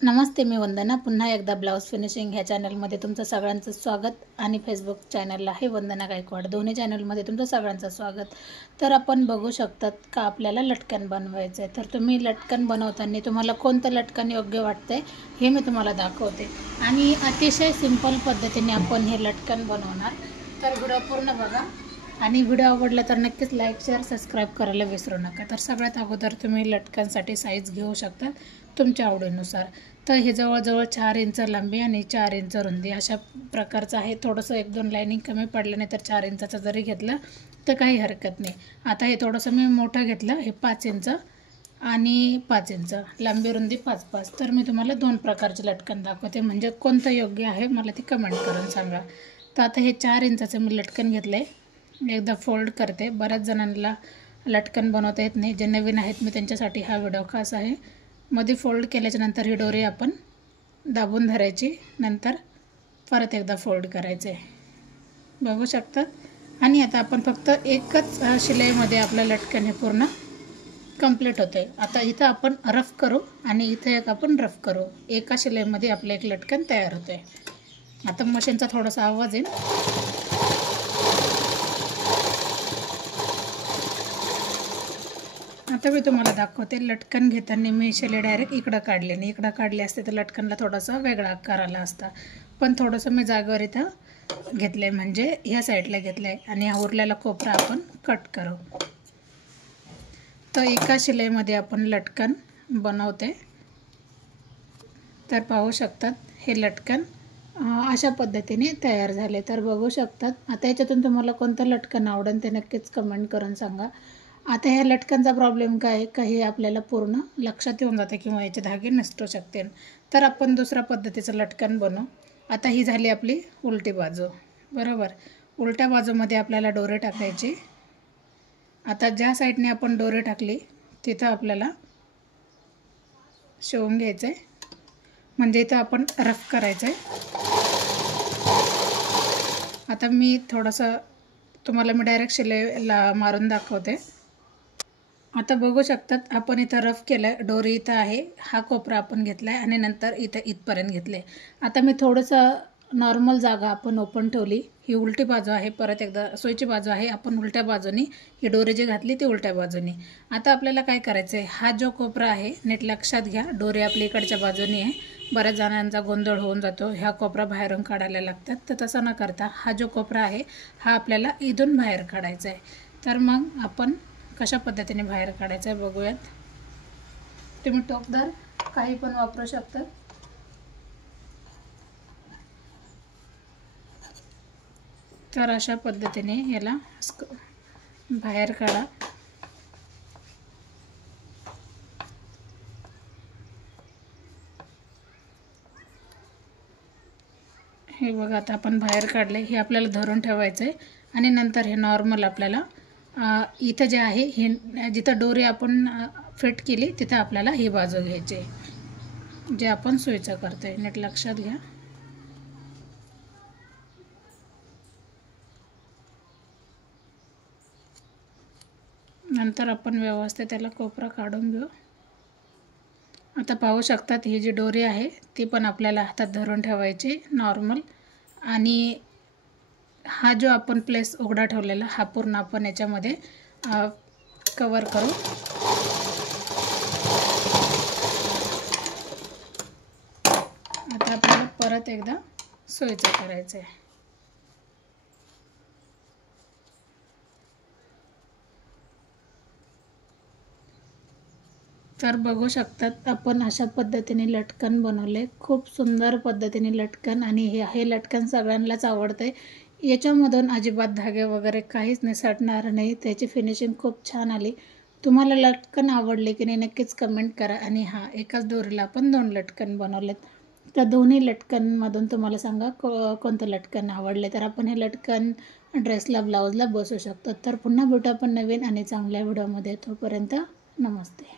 नमस्ते, मी वंदना. पुन्हा एकदा blouse finishing ह्या चॅनलमध्ये तुमचं सगळ्यांचं स्वागत आणि फेसबुक चॅनलला आहे वंदना गायकवाड. दोन्ही चॅनलमध्ये तुमचं सगळ्यांचं स्वागत. तर आपण बघू शकतात का आपल्याला लटकन बनवायचं आहे. तर तुम्ही लटकन बनवताना तुम्हाला कोणतं लटकन योग्य वाटतंय हे मी तुम्हाला दाखवते आणि अतिशय सिंपल पद्धतीने आपण हे लटकन बनवणार. तर व्हिडिओ पूर्ण बघा आणि व्हिडिओ आवडला तर नक्कीच लाईक, शेअर, सबस्क्राईब करायला विसरू नका. तर सगळ्यात अगोदर तुम्ही लटकनसाठी साईज घेऊ शकता तुमच्या आवडीनुसार. तर हे जवळजवळ 4 इंच लांबी आणि 4 इंच रुंदी अशा प्रकारचं आहे. थोडंसं 1-2 लाईनिंग कमी पडलं नाही तर 4 इंचाचं जरी घेतलं तर काही हरकत नाही. आता हे थोडंसं मी मोठं घेतलं, हे 5 इंच आणि 5 इंच लांबी रुंदी 5-5. तर मी तुम्हाला 2 प्रकारचे लटकन दाखवते, म्हणजे कोणतं योग्य आहे मला ती कमेंट करून सांगा. तर आता हे 4 इंचाचं मी लटकन घेतलं आहे. एकदा फोल्ड करते. बऱ्याच जणांना लटकन बनवता येत नाही, जे नवीन आहेत मी त्यांच्यासाठी हा व्हिडिओ खास आहे. मध्ये फोल्ड केल्याच्यानंतर ही दोरी आपण दाबून धरायची, नंतर परत एकदा फोल्ड करायचे, बघू शकतात. आणि आता आपण फक्त एकच शिलाईमध्ये आपलं लटकन हे पूर्ण कंप्लीट होतं आहे. आता इथं आपण रफ करू आणि इथं एक आपण रफ करू. एका शिलाईमध्ये आपलं एक लटकन तयार होतं आहे. आता मशीनचा थोडासा आवाज येईल. आता मी तुम्हाला दाखवते. लटकन घेताना मी शिलाई डायरेक्ट इकडं काढले नाही. इकडं काढले असते तर लटकनला थोडासा वेगळा आकार आला असता, पण थोडंसं मी जागेवर इथं घेतलं आहे, म्हणजे ह्या साईडला घेतलं आहे. आणि हा उरलेला कोपरा आपण कट करू. तर एका शिलाईमध्ये आपण लटकन बनवते. तर पाहू शकतात हे लटकन अशा पद्धतीने तयार झाले. तर बघू शकतात. आता याच्यातून तुम्हाला कोणतं लटकन आवडेल ते नक्कीच कमेंट करून सांगा. आता ह्या लटकनचा प्रॉब्लेम काय आहे का, हे आपल्याला पूर्ण लक्षात येऊन जाते किंवा याचे धागे नष्ट शकते. तर आपण दुसऱ्या पद्धतीचं लटकन बनवू. आता ही झाली आपली उलटी बाजू, बरोबर. उलट्या बाजूमध्ये आपल्याला दोरे टाकायची. आता ज्या साईडने आपण दोरे टाकली तिथं आपल्याला शिवून घ्यायचं आहे, म्हणजे इथं आपण रफ करायचं आहे. आता मी थोडंसं तुम्हाला डायरेक्ट शिलाईला मारून दाखवते. आता बघू शकतात आपण इथं रफ केलं आहे. दोरी इथं आहे, हा कोपरा आपण घेतला आहे आणि नंतर इथं इथपर्यंत घेतलं आहे. आता मी थोडंसं नॉर्मल जागा आपण ओपन ठेवली. ही उलटी बाजू आहे, परत एकदा सोयीची बाजू आहे. आपण उलट्या बाजूनी ही दोरी जी घातली ती उलट्या बाजूनी. आता आपल्याला काय करायचं आहे, हा जो कोपरा आहे नीट लक्षात घ्या. दोरी आपली इकडच्या बाजूनी आहे. बऱ्याच जणांचा गोंधळ होऊन जातो, ह्या कोपरा बाहेरून काढायला लागतात. तर तसं न करता हा जो कोपरा आहे हा आपल्याला इथून बाहेर काढायचा आहे. तर मग आपण कशा पद्धतीने बाहेर काढायचं आहे बघूयात. तुम्ही टोकदार काही पण वापरू शकता. तर अशा पद्धतीने याला बाहेर काढा. हे बघा, आता आपण बाहेर काढले. हे आपल्याला धरून ठेवायचं आहे आणि नंतर हे नॉर्मल आपल्याला इथं जे आहे हे जिथं दोरी आपण फिट केली तिथं आपल्याला ही बाजू घ्यायची आहे, जे आपण सुईचं करतोय. नीट लक्षात घ्या. नंतर आपण व्यवस्थित त्याला कोपरा काढून घेऊ. आता पाहू शकतात ही जी दोरी आहे ती पण आपल्याला हातात धरून ठेवायची नॉर्मल. आणि हा जो आपण प्लेस उघडा ठेवलेला हा पूर्ण आपण याच्यामध्ये कवर करू. आता आपल्याला परत एकदा सोयीचं करायचं आहे. तर बघू शकतात आपण अशा पद्धतीने लटकन बनवले. खूप सुंदर पद्धतीने लटकन, आणि हे लटकन सगळ्यांनाच आवडते. याच्यामधून अजिबात धागे वगैरे काहीच निसटणार नाही. त्याची फिनिशिंग खूप छान आली. तुम्हाला लटकन आवडले की नाही नक्कीच कमेंट करा. आणि एकाच दोरीला आपण 2 लटकन बनवलेत. तर दोन्ही लटकनमधून तुम्हाला सांगा कोणतं लटकन आवडले. तर आपण हे लटकन ड्रेसला, ब्लाऊजला बसू शकतो. तर पुन्हा भेटू आपण नवीन आणि चांगल्या व्हिडिओमध्ये. तोपर्यंत नमस्ते.